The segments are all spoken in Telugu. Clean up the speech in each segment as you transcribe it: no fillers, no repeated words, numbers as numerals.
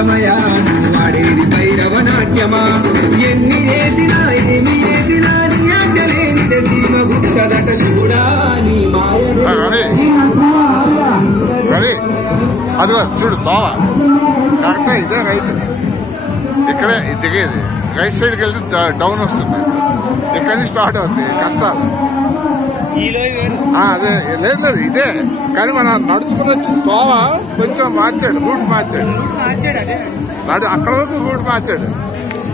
రమయా వాడేది భైరవ నాట్యమా ఎన్ని చేసినా ఏమి చేసినా నీ ఆటలేనిదే సీమ గుట్టదట చూడా నీ మాయ అదిగో చూడు తోవ కరెక్టే ఇదే రైట్ ఇక్కడే దిగేది రైట్ సైడ్కి వెళ్తే డౌన్ వస్తుంది ఇక్కడి నుంచి స్టార్ట్ అవుతుంది కష్టాలు అదే లేదు ఇదే కానీ మనం నడుచుకుని వచ్చిన తోవ కొంచెం మార్చాడు రూట్ మార్చాడు అక్కడ వరకు రూట్ మార్చాడు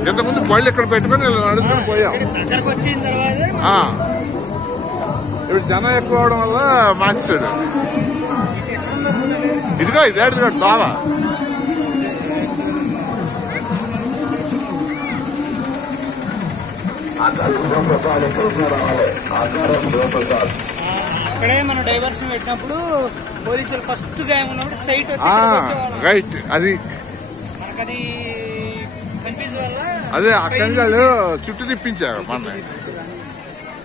ఇంతకుముందు బళ్ళు ఇక్కడ పెట్టుకుని నడుచుకుని పోయాం ఇప్పుడు జనం ఎక్కువ అవడం వల్ల మార్చాడు ఇదిగో ఇదేడు తోవ అక్కడే మనం డైవర్షన్ పెట్టినప్పుడు పోలీసులు ఫస్ట్ గా ఏమన్నప్పుడు స్ట్రైట్ రైట్ అది మనకది కన్ఫ్యూజ్ వల్ల అదే అక్కడి నుంచి వాళ్ళు చుట్టూ తిప్పించారు మన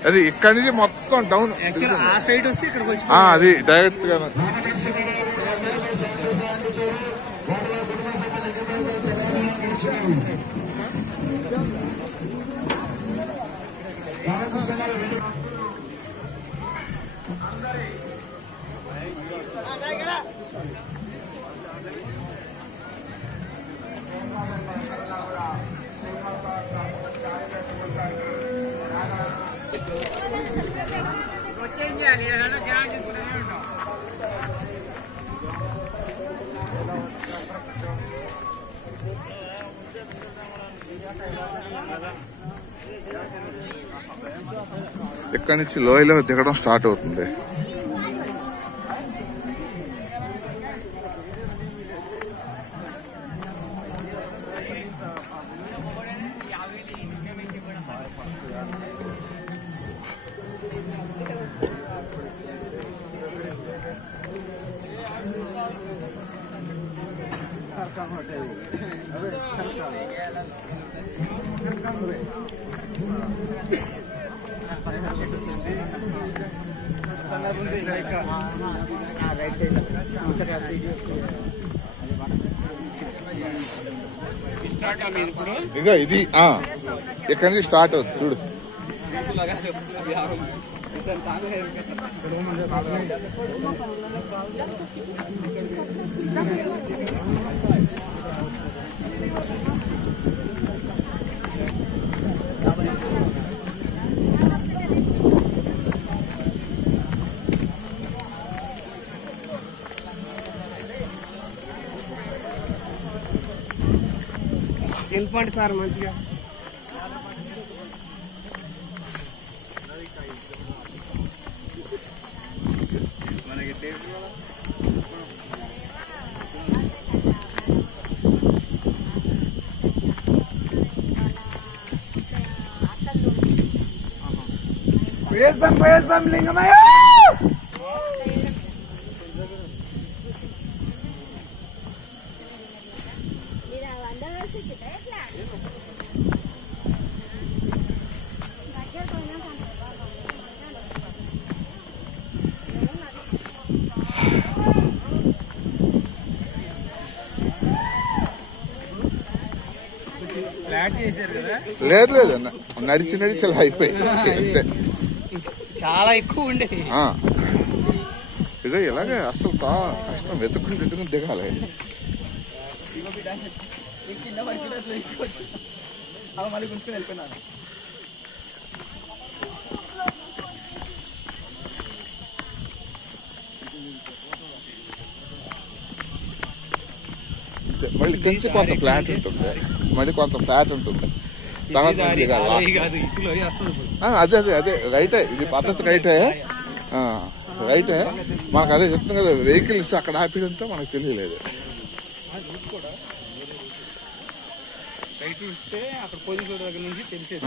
అది ఇక్కడి నుంచి మొత్తం డౌన్ ఆ సైడ్ వస్తే ఇక్కడికి వచ్చి అది డైరెక్ట్ గా ఇక్కడి నుంచి లోయలో దిగడం స్టార్ట్ అవుతుంది ఇంకా ఇది ఇక్కడి నుంచి స్టార్ట్ అవుతుంది చూడు వెళ్ళిపోండి సార్ మంచిగా పోయేద్దాం లింగమయ్య లేదు లేదు నడిచి నడిచి అలా అయిపోయి అంతే చాలా ఎక్కువ ఉండేది ఇదో ఇలాగే అసలు కష్టం వెతుకుని దిగాలి మళ్ళీ గుంచుకుని వెళ్ళిపోయినాను మళ్ళీ కొంచెం కొంత ఫ్లాట్ ఉంటుంది మళ్ళీ కొంత ఫ్లాట్ ఉంటుంది అదే అదే అదే రైటే ఇది పద్ధతి రైటే రైటే మనకు అదే చెప్తుంది కదా వెహికల్స్ అక్కడ ఆపిడంతో మనకు తెలియలేదు అక్కడ పోలీసుల దగ్గర నుంచి తెలిసేది